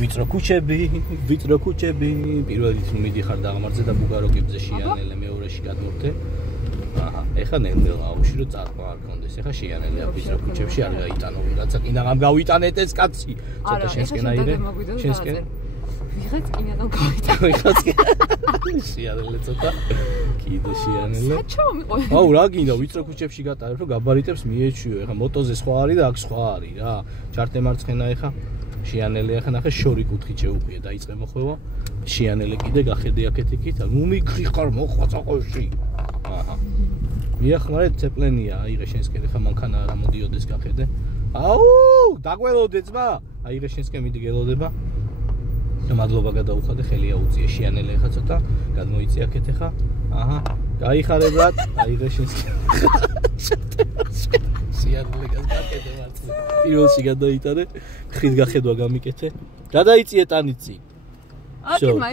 ვიწრო ქუჩები, პირველი თუ მიდიხარ დაღმართზე და ბუგაროკებზე შეიანელე, მეორეში გადმოვდე. აჰა, ეხა ნელ-ნელა აუში რომ წარყვა არ კონდეს. ეხა შეიანელია ვიწრო ქუჩებში არ გაიტანო ვიღაცა. კიდაღამ გავიტანეთ ეს კაცი. ცოტა შენსკენ აირე. შენსკენ. ვიღაც კიდაღამ გავიტანე. ვიღაც შეიანელე ცოტა. კიდე შეიანელე. საჩო მიყვე. აუ რა გინდა ვიწრო ქუჩებში გატარებ რომ გაბარიტებს მიეჩვიო. ეხა მოტოზე სხვა არის და აქ სხვა არის რა. ჩარტე მარცხენა ეხა შეიანელე ახლა ნახე შორი კუთხით შეუყვია დაიწყე მოხვევა. შეიანელე კიდე გახედე აქეთ იქით. ნუ მიქრი ხარ მოხვა წაყოში. აჰა. მიახმარე ცეპლენია აიღე შენსკენ ხა მანქანა რა მოდიოდეს გახედე. აუ დაგველოდე ძმა. აიღე შენსკენ მიდი გელოდება. მადლობა გადაუხადე ხელი აუწია შეიანელე ხა ცოტა გადმოიწი აქეთ ხა. აჰა. გაიხარე ბრატ აიღე შენსკენ. შეიანელე გაკეთე მართლა. პირველში გადაიტანე ხით გახედვა გამიკეთე. გადაიწიე ტანიცი.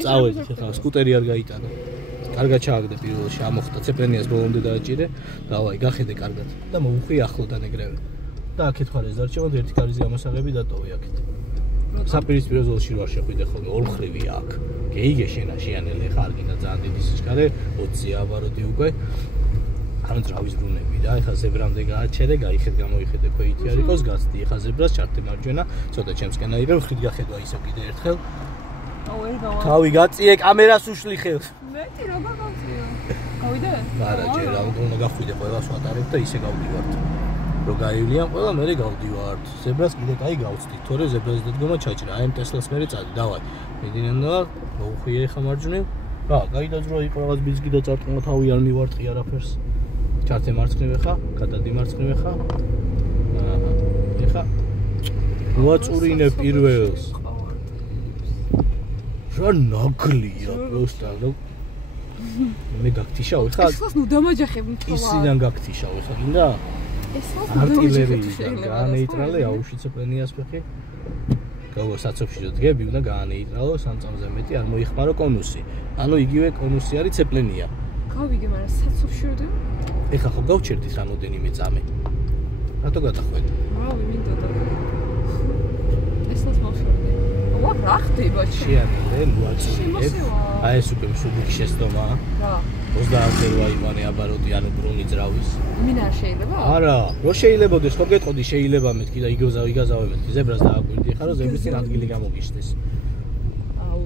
წავედი ხა სკუტერი არ გაიტანე. კარგად ჩააგდე პირველში ამოხდა ცეპლენიას ბოლომდე დააჭირე. დავაი გახედე კარგად და მოუხვი ახლოდან ეგრევე. და აქეთ ხარ ეს არჩევანთ ერთი კარის გამოსაღები დატოვე აქეთ. საპირისპირო ზოლში ვარ შეხვიდე ხოლმე ორხრივია აქ. გეიგე შენა შეიანელე ხარ გინდა ძალიან დიდი სიჩქარე 20 აბაროდი უკვე. ანუ ძრავის ბრუნები და ეხა ზებრამდე გააჩერე, გაიხედ გამოიხედე ქვეითი არ იყოს, გაცდი ეხა ზებრას ჩარტე მარჯვენა, ცოტა ჩემსკენ აიღე, ხით გახედვა ისევ კიდე ერთხელ. აუ ვერ გავა. თავი გაწიე კამერას უშლი ხელს. მეტი როგორ გავწიო? გავიდე? არა, ჯერ რა უნდა გახვიდე ყველას ვატარებ და ისე გავდივართ. რო გაივლიან ყველა მე გავდივართ. ზებრას კიდე კაი გავწდით, თორე ზებრას დადგომა ჩაჭრა. აი ამ ტესლას მე წადი, დავაი. მიდინენ და მოუხვიე ეხა მარჯვნივ. რა, გაიდაძრა იყო რაღაც ბიზგი და წარწყმა თავი არ მივარტყი არაფერს. ჩარტე მარცხნივ ხა, გადადი მარცხნივ ხა. აჰა. ეხა მოაწურინე პირველს. რა ნაგლია პროსტა. მე გაგთიშავ ხა. ეს ნუ დამაჯახები თქვა. ისიდან გაგთიშავ ხა, გინდა? ეს არტილერიიდან გაანეიტრალე აუში ცეპლენიას ფეხი. გავა საცობში რომ დგები, უნდა გაანეიტრალო 3 წამზე მეტი არ მოიხმარო კონუსი. ანუ იგივე კონუსი არის ცეპლენია. გავიგე, მაგრამ საცობში რომ დგები? ეხა ხო გავჩერდით რამოდენიმე წამი. რატო გადახვედი? რავი, მინდა და ესნას მოხერდი. ვა, რა ხდება შეიანელე, მოაწურინებ. აი ეს უკვე მსუბუქი შეცდომა. რა. 30-ზე ვაივანე აბაროდი ანუ ბრუნი ძრავის. მინა შეიძლება? არა, რო შეიძლებოდეს, ხო გეტყოდი შეიძლება მეთქი და იგავზავე მეთქი. ზებრას დააკვირდი ხარ, რომ ზებრის წინ ადგილი გამოგიშდეს. აუ.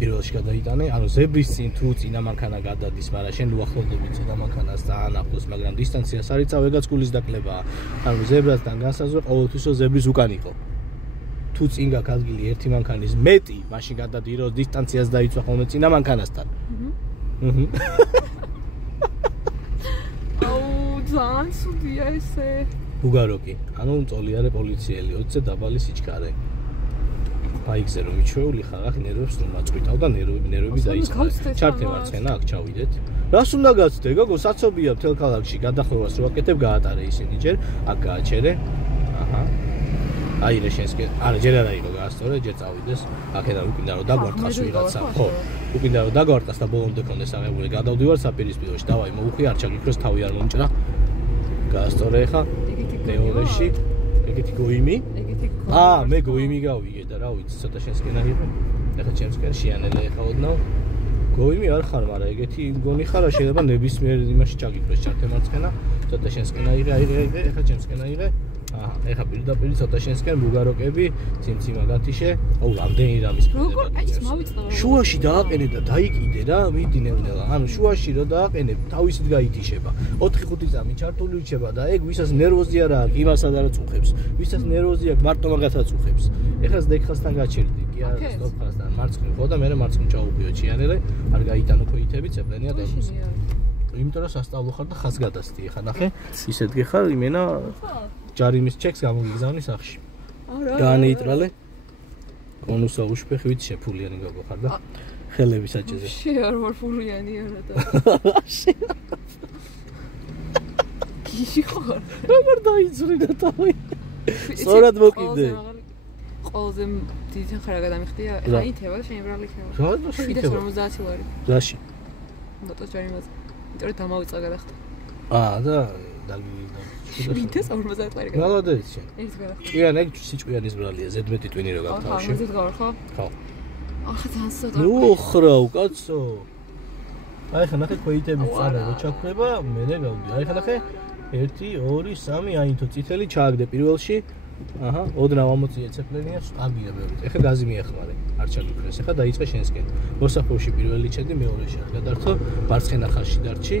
პირველში გადაიტანე, ანუ ზებრის წინ თუ წინა მანქანა გადადის, მაგრამ შენ უახლოვდები წინა მანქანას ძალიან ახლოს, მაგრამ დისტანციას არ იცავ, ეგაც გულის დაკლებაა. ანუ ზებრასთან განსაზღვრე ყოველთვის რომ ზებრის უკან იყო. თუ წინ გაქვს ადგილი ერთი მანქანის მეტი, მაშინ გადადი რომ დისტანციას დაიცვა ხოლმე წინა მანქანასთან. აუ, ძალიან ცუდია ესე. ბუგაროკი, ანუ მწოლიარე პოლიციელი, 20-ზე დაბალი სიჩქარე. ბაიკზე რომ მიჩვეული ხარ, ახ ნერვებს რომ მაწყვიტავ და ნერვები დაიწყო. ჩარტე მარცხენა აქ ჩავიდეთ. რას უნდა გაცდე, გოგო, საცობია მთელ ქალაქში, გადახვევას რო აკეთებ, გაატარე ისინი ჯერ, აქ გააჩერე. აჰა. აიღე შენსკენ. არა, ჯერ არ აიღო, გაასწორე, ჯერ წავიდეს. აქედან უკინდა რომ დაგვარტყას ვიღაცა. ხო. უკინდა რომ დაგვარტყას და ბოლომდე კონდეს აღებული. გადავდივარ საპირისპიროში. დავაი, მოუხვი არ ჩაგიქროს, თავი არ მომჭრა. გაასწორე ხა. მეორეში. ეგეთი გოიმი? მე გოიმი გავიგე და რა ვიცი, ცოტა შენსკენ აიღე. ეხა ჩემსკენ შეიანელე ეხა ოდნავ. გოიმი არ ხარ, მაგრამ ეგეთი მგონი ხარ, შეიძლება ნებისმიერ იმაში ჩაგიქროს ჩარტე მარცხენა. ცოტა შენსკენ აიღე, ეხა ჩემსკენ აიღე. აჰა, ეხა პირდაპირ ცოტა შენსკენ ბუგაროკები, ციმციმა გათიშე. აუ, რამდენი რამის როგორ აი ეს მოვიწნო. შუაში დააყენე და დაიკიდე რა, მიდინევნელა. ანუ შუაში რო დააყენე, თავისით გაითიშება. 4-5 წამი ჩართული რჩება და ეგ ვისაც ნერვოზი არა აქვს, იმასაც არ აწუხებს. ვისაც ნერვოზი აქვს, მარტო მაგას აწუხებს. ეხლა ზდეკხასთან გაჩერდი, კი არა, სტოპხასთან, მარცხნივ ხო და მე მარცხნივ ჩაუყიო ჩიანელე, არ გაიტანო ქვეითები, ცეპლენია დაგოს. იმიტომ რომ სასწავლო ხარ და ხას გადასდი, ეხა ნახე, ისეთ გეხარ, იმენა ჯარიმის ჩეკს გამოგიგზავნი სახში. გაანეიტრალე. კონუსა უშფეხი ვიცი შეფულიანი გოგო ხარ და ხელები საჭეზე. არ ვარ ფულიანი არა და. გიში ხარ. როგორ დაიძრინა თავი? სწორად მოკიდე. ყველაზე დიდი ხრა გადამიხდია. აი თევა შენ ბრალი ხევა. რა 750 ლარი. რაში? ნოტო ჯარიმაზე. იმიტომ რომ დამავიწყა გადახდა. და დაგიგდა. 750 ლარი. მალადეც შენ. ის გადახდა. ჭკვიანი ეგ სიჭკვიანის ბრალია, ზედმეტი ტვინი რო გაქვს თავში. ახლა ზედ გავარ ხო? ხო. ახლა ძალიან ცოტა. ნუ ხრაო, კაცო. აი ხა ნახე ქვეითების წანა რო ჩაქრება, მე გავდი. აი ხა ნახე 1 2 3 აინთო წითელი ჩააგდე პირველში. აჰა, ოდნავ ამოწიე ცეპლენია, კარგია ბევრი. ეხა გაზი მიეხმარე, არ ჩაგიქრეს. ეხა დაიწყე შენსკენ. მოსახურში პირველი ჩედი, მეორეში არ გადართო, მარცხენა ხაზში დარჩი.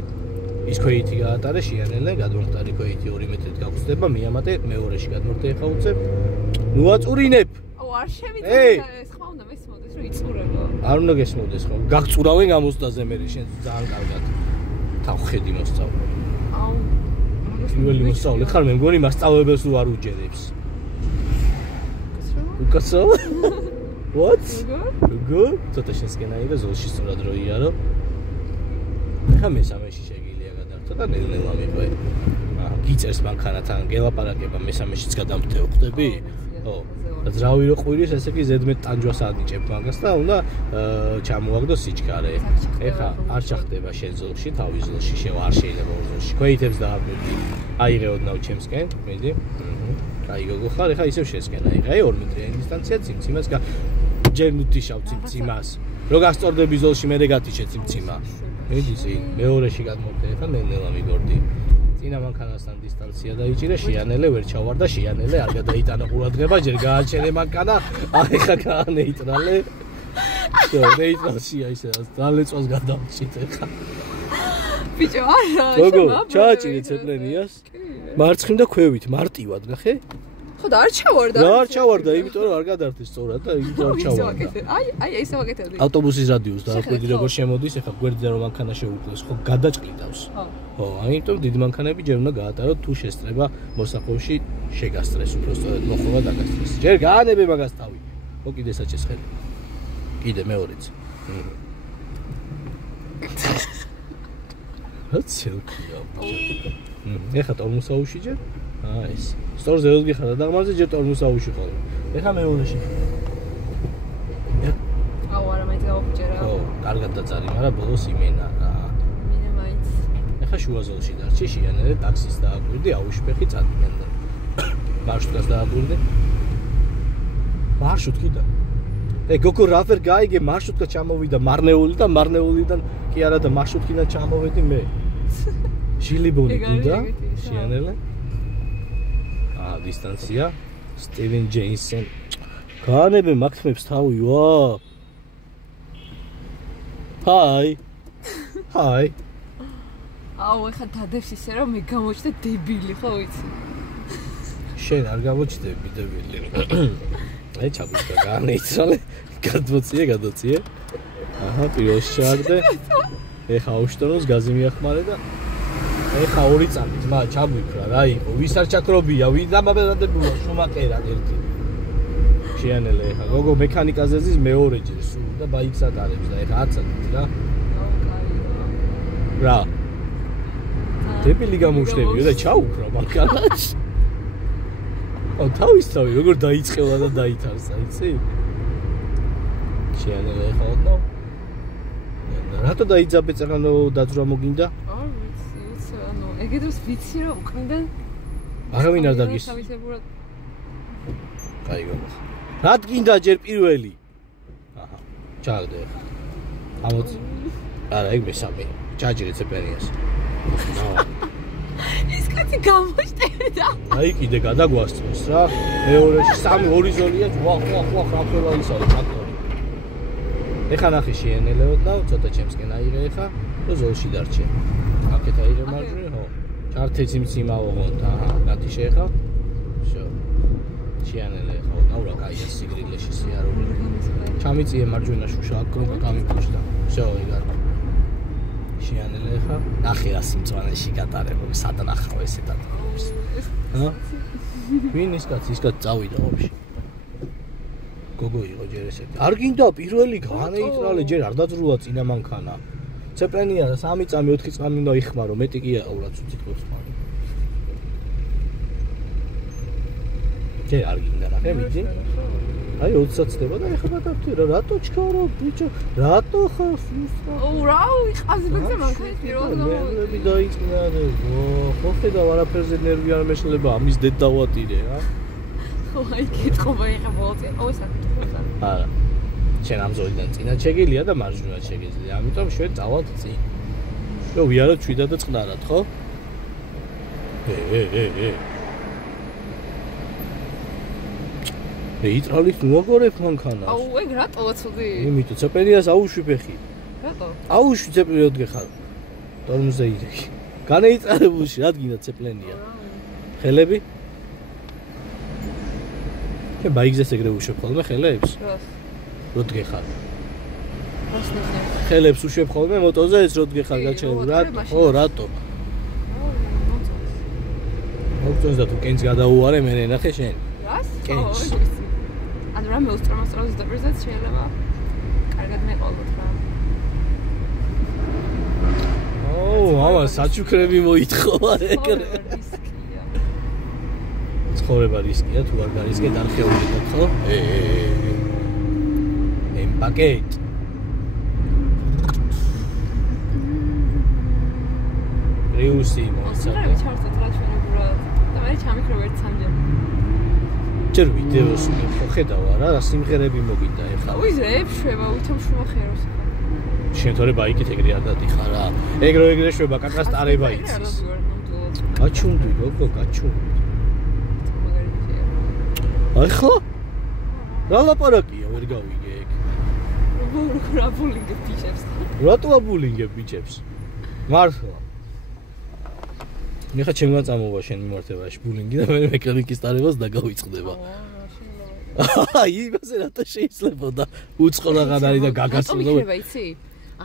ის ქვეითი გაატარე, შეანელე, გადმოხტარი ქვეითი 2 მეტრით გაგვწდება, მიამატე, მეორეში გადმოხტე ეხა უწებ. ნუ აწურინებ. აუ, არ შევიწევ ეს ხმა უნდა მესმოდეს, რომ იწურებო. არ უნდა გესმოდეს ხო? გაგწურავენ გამოსტაზე მე შენ ძალიან კარგად. თავხედი მოსწავლე. აუ, პირველი მოსწავლე ხარ, მე მგონი მასწავლებელს რო არ უჯერებს. უკაცო? What? Good? ცოტა შესკენაირა ზოლში სწორად რო იარო. ხა მესამეში შეგილია გადართო და ნელ-ნელა მიყვე. აჰა, გიწერს მანქანათან გელაპარაკება მესამეშიც გადამტევ, ხვდები? ხო. ძრავი რო ყვირის, ესე იგი ზედმეტ ტანჯვას ადიჭებ მაგას და უნდა ჩამოაგდო სიჩქარე. ეხა არ ჩახდება შენ ზოლში, თავის ზოლში შევა არ შეიძლება ორ ზოლში. ქვეითებს დააგვირდი. აიღეოდნავ ჩემსკენ, მიდი. აი გოგო ხარ, ეხა ისევ შესკენ, აი 2 მეტრიანი დისტანცია ციმციმას ჯერ ნუტიშავ ციმციმას. რო გასწორდები ზოლში მე რეგატიშე ციმციმა. მიდი წინ, მეორეში გადმოვდე, ეხა ნელ-ნელა მიგორდი. წინა მანქანასთან დისტანცია დაიჭირე, შეანელე, ვერ ჩავარ და შეანელე, არ გადაიტანა ყურადღება, ჯერ გააჩერე მანქანა, აი ხა გაანეიტრალე. შო, ნეიტრალშია ისე, დალეწვას გადავჭით ეხა. ბიჭო, არა, გოგო, ჩააჭირე ცეპლენიას. მარცხნივ და ქვევით, მარტივად, ნახე? ხო და არ ჩავარდა. რა არ ჩავარდა, იმიტომ რომ არ გადართეს სწორად და იმიტომ არ ჩავარდა. აი ესე ვაკეთებდი. ავტობუსის რადიუსს დააკვირდი როგორ შემოდის, ეხა გვერდზე რომ მანქანა შეუკლეს, ხო გადაჭყიდავს. ხო, ამიტომ დიდი მანქანები ჯერ უნდა გაატაროთ თუ შესწრება მოსახურში შეგასწრეს, უფრო სწორად მოხდება დაგასწრეს. ჯერ გაანებე მაგას თავი. ხო კიდე საჭეს ხელი. კიდე მეორეც. რაცელკია. ეხა ტორმუსაუში ჯერ? აა ეს. სწორზე ვერ გიხარ და დაღმარზე ჯერ ტორმუსაუში ხოლმე. ეხა მეორეში. აუ არა მე გავხჭერა. ხო, კარგად დაწარი, მაგრამ ბოლოს იმენა რა. მინე მაინც. ეხა შუა ზოლში დარჩი, შეანელე ტაქსის დააკვირდი, აუშფეხი წადიან და მარშრუტას დააკვირდი. მარშრუტი და გოგო რაფერ გაიგე მარშრუტკა ჩამოვიდა მარნეული და მარნეულიდან კი არა და მარშრუტკიდან ჩამოვედი მე. ჟილიბონი გინდა? შეანელე. აა დისტანცია სტივენ ჯეინსენ. გაანებე მაგთმებს თავი ვა. ჰაი. ჰაი. აუ ეხა დადევს ისე რომ მე გამოჩნდა დებილი ხო ვიცი. შენ არ გამოჩნდები დებილი. აი ჩაგვიქცა გაანეიცრალე. გადმოწიე. აჰა პირველში ჩააგდე. ეხა აუშტონოს გაზი მიახმარე და ეხა 2 წამი ძმა ჩაგვიქრა რა იყო ვის არ ჩაქრობია ვინ დამაბერადებულა შუმაკერად ერთი შეანელე ეხა გოგო მექანიკაზე ზის მეორეჯერ სულ და ბაიქს ატარებს და ეხა აცადეთ რა რა დებილი გამოუშლებიო და ჩაუქრა მანქანაში ო თავისთავი როგორ დაიწყელა და დაითარსა იცი შეანელე ეხა ოდნავ რატო დაიძაბე წაღანო დაძვრა მოგინდა ეგეთოს ვიცი რომ უკრიდან აღავინ არ დაგის აი გოგო რა გინდა ჯერ პირველი აჰა ჩააგდე ამოწი არა ეგ მესამე ჩაჯერე ცეპლენიას ის კაცი გამოშტერდა აი კიდე გადაგვასწრეს რა მეორეში 2 ზოლია ვახ რა ყველა ისაა ტრაქტორი ეხა ნახე შეენელეო და ცოტა ჩემსკენ აიღე ეხა და ზოლში დარჩე აქეთ აიღე მარჯვნივ ხო ჩართე ციმციმა ოღონდ აჰა გათიშე ეხა შო შეანელე ხო დაურა კაია სიგრილეში სიარული ჩამიწიე მარჯვენა შუშა აკრობა გამიფუშდა შო ეგარ შეანელე ეხა ნახე რა სიმწვანეში გატარებო სადნახავ ესე დატოვებს ჰა ვინ ის კაცი წავიდა ოფში გოგო იყო ჯერ ესე არ გინდა პირველი განეიტრალე ჯერ არ დაძრულა წინა მანქანა ცეპლენია 3 წამი 4 წამი უნდა იხმარო მეტი კი აყურაც უციტყოს ხარ ჯერ არ გინდა რა მიდი აი 20-ად ხდება და ეხლა გადავთი რა რატო ჩქარო ბიჭო რატო ხარ სუსტა რა ვიყავზე მაგას პირველად ნერვები დაიწყნა ხო ხედავ არაფერზე ნერვი არ მეშლება ამის დედ დავატირე რა ხო აი კითხობა ეხა ბოლოს ო საკითხია არა შენ ამ ზოლიდან წინათ შეგიძლია და მარჯვნივად შეგიძლია ამიტომ ჩვენ წავალთ წინ რო ვიარო 7 და 9-ად ხო იტრალის უაგორებ მანქანას. აუ, ეგ რატოა ცუდი? იმიტომ ცეპლიას აუშვი ფეხი. რატო? აუშვი ცეპლიოდ გეხარ. ტორმოზე იდექი. განეიწყარებულში რა გინდა ცეპლენია. ხელები? ხე ბაიგზეს ეგრე უშვებ ხოლმე ხელებს? რას? როდ გეხარ? რას ნიშნავს? ხელებს უშვებ ხოლმე მოტოზე ეს როდ გეხარ გაჩერებული? რატო? ხო, რატო? მოგწონს და თუ კენს გადაუარე მე ნახე შენ. რას? კენს. ანუ რა მეუსტრამოსტრავს და პრეზენტ შეიძლება კარგად მეყოლოთ რა. მამა საჩუქრები მოითხოვა ეგრე. ცხოვრება რისკია თუ არ გარისკეთ არქეოლოგიად ხო? ემპაკეტ. რიუსი მოსწავლე. რა ჩართოთ რა ჩვენ უბრალოდ. და მე ჩამიქრობ ერთ სამჯერ. ჯერ ვიდეოს ხედავ რა სიმღერები მოგიდა ეხლა. უიზრებ შვება, ვითომ შევახეროს ხა. შენ თორე ბაიკით ეგრე არ დადიხარ რა. ეგრე შვება, კაკას ტარება იცის. გაჩუნდი, გოგო, გაჩუნდი. აი ხო? რა ლაპარაკია, ვერ გავიგე ეგ. რა ბულინგებ ბიჭებს. რატო აბულინგებ ბიჭებს? მართლა. მე ხა ჩემგან წამოვა შენ მიმართებაში ბულინგი და მე მექანიკის ტარებას დაგავიწყდება. აი, იმაზე რატო შეიძლებოდა უცხო რაღაც არის და გაგაცნობა. მიხება იცი?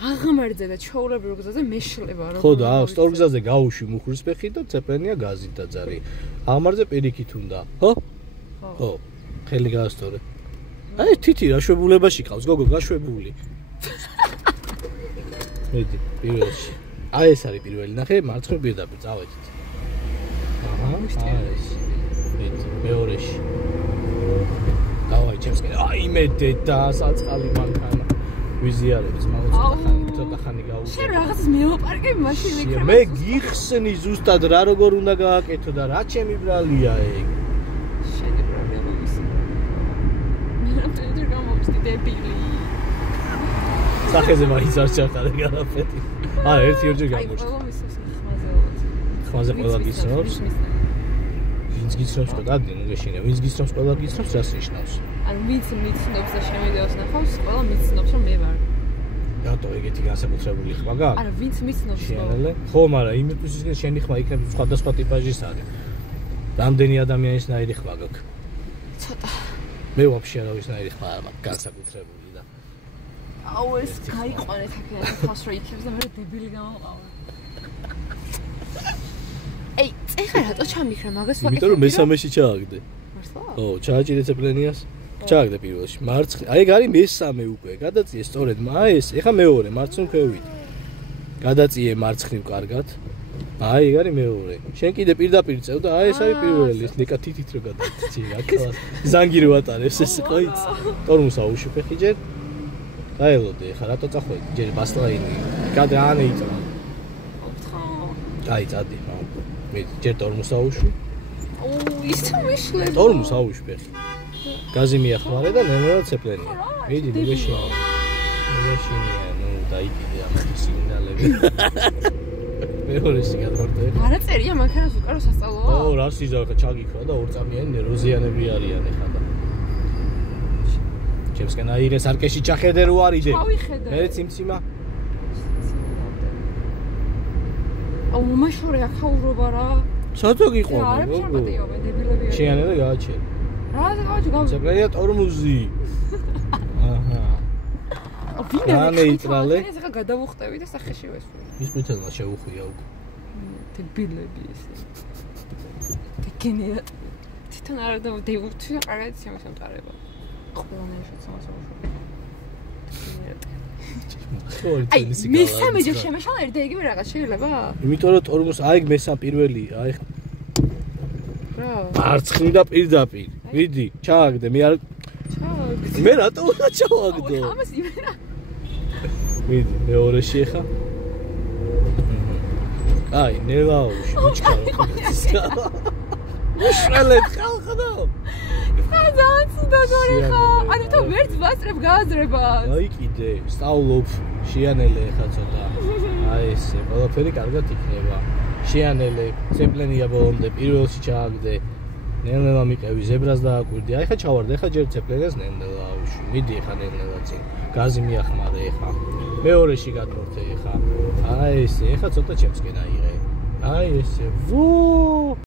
აღმერძე და ჩაულებრივ გზაზე მეშლება რა. ხო და სტორგზაზე გაუში მუხურის ფეხი და ცეპლენია გაზით დაძარი. აღმერძე პირიქით უნდა, ხო? ხო. ხელი გაასწორე. აი თითი რა შვებულებაში ყავს, გოგო, გაშვებული. მედი, პირველში. აი ეს არის პირველი, ნახე, მარცხნივ პირდაპირ წავედით. მედი, მეორეში. დავაი ჩემს კიდე. აი მე დედა საწყალი მანქანა. ვიზიარებს მაგოც ცოტა ხანი გაუშვი. შენ რაღაც მეოპარკები მაშინ მიქრება. მე გიხსნი ზუსტად რა როგორ უნდა გააკეთო და რა ჩემი ბრალია ეგ. შენი ბრალია მომის. მე რამდენი გამომწდი დებილი. სახეზე მაინც არ ჩახარე გარაფეთი. არა, ერთი-ორჯერ გამოვშ. აი, ყველა მისოს ხმაზეობთ. ხმაზე ყველა გიცნობს. ვინც გიცნობს და დადი მოგეშინე. ვინც გიცნობს ყველა გიცნობს, რას ნიშნავს? ანუ ვინც მიცნობს და შემიძლია ნახავს, ყველა მიცნობს რომ მე ვარ. რატო ეგეთი განსაკუთრებული ხმა გაქვს? არა, ვინც მიცნობს შეანელე? ხო, მაგრამ იმისთვის ის შენი ხმა იქნება სხვადასხვა ტიპაჟის არის. რამდენი ადამიანის ნაირი ხმა გაქვს? ცოტა. მე ვაფშე არავისნაირი ხმა არ მაქვს განსაკუთრებული და. აუ ეს გაიყვანეთ აქედან თავს რა იქებს და მე დებილი გამოვყავა. ეი, ეხლა რატო ჩამიქრა მაგას ვაკეთებ? იმიტომ რომ მესამეში ჩააგდე. მართლა? ხო, ჩააჭირე ცეპლენიას. ჩააგდე პირველში. მარცხნ. აი ეგ არის მესამე უკვე. გადაწიე სწორედ. აი ეს, ეხლა მეორე, მარცხნივ ქვევით. გადაწიე მარცხნივ კარგად. აი ეგ არის მეორე. შენ კიდე პირდაპირ წევ და აი ეს არის პირველი. ეს ლეკა თითით რო გადაწიე რა კლას. ზანგი რო ატარებს ეს ყოიც. ტორმუს აუშვი ფეხი ჯერ. დაელოდე, ეხლა რატო წახვედი? ჯერ ბასტაინი. გადე ანეიწა. აი წადი. მე ჯერ ტორმუს აუშვი. ის მიშლება. ტორმუს აუშვი ფეხი. გაზი მიახმარე და ნელ-ნელა ცეპლენია. მიდი მიგეშინია. ნუ დაიკიდე ამ სიგნალები. მეორეში გადავარდე. არა წერია მანქანას უკარო სასწავლოა? ო, რა სიზა ხა ჩაგიქრა და ორწამიანი ნეროზიანები არიან ეხლა და. ჩემსკენ აიღეს არკეში ჩახედე რო არიდე. ჩავიხედე. მე ციმციმა. აუ მაშორე ახაურობა რა. საერთოდ გიყვანო. არა, შეგატიობე, დებილები. შეანელე გააჩერე. რა გავაჩი გავ. ცეპლენია ტორმუზი. აჰა. ვინმე იტრალე? ეს ახლა გადავუხტები და სახეში ვესვი. ის მითელა შეუხვია უკვე. დებილები ესე. დეკენერატ. თვითონ არ დავდევუთი და კარგად შემოხმარება. ყველანაირად სამასაუბრებელი. აი, მესამე ჯერ შემეშალა ერთ და იგივე რაღაც შეიძლება? იმიტომ რომ ტორმუს აი მესამ პირველი, აი რა? მარცხნივ და პირდაპირ. ვიდი, ჩააგდე, მე არ ჩავაგდო. მე რატო უნდა ჩავაგდო? ამას იმენა. მიდი, მეორეში ხა. აი, ნელაუში, მიჩქარო. უშველეთ ხალხო. ძალიან ცუდაგორი ხარ. ანუ თუ ვერც ვასწრებ გააზრებას. აი კიდე, სწავლობ, შეანელე ხა ცოტა. აი ესე, ყველაფერი კარგად იქნება. შეანელე, ცეპლენია ბოლომდე, პირველში ჩააგდე. ნელ-ნელა მიყევი, ზებრას დააკვირდი. აი ხა ჩავარდე, ხა ჯერ ცეპლენას ნელ-ნელა უშ. მიდი ხა ნელ-ნელა წინ. გაზი მიახმარე ხა. მეორეში გადმორთე ხა. აი ესე, ხა ცოტა ჩემსკენ აიღე. აი ესე. ვუ!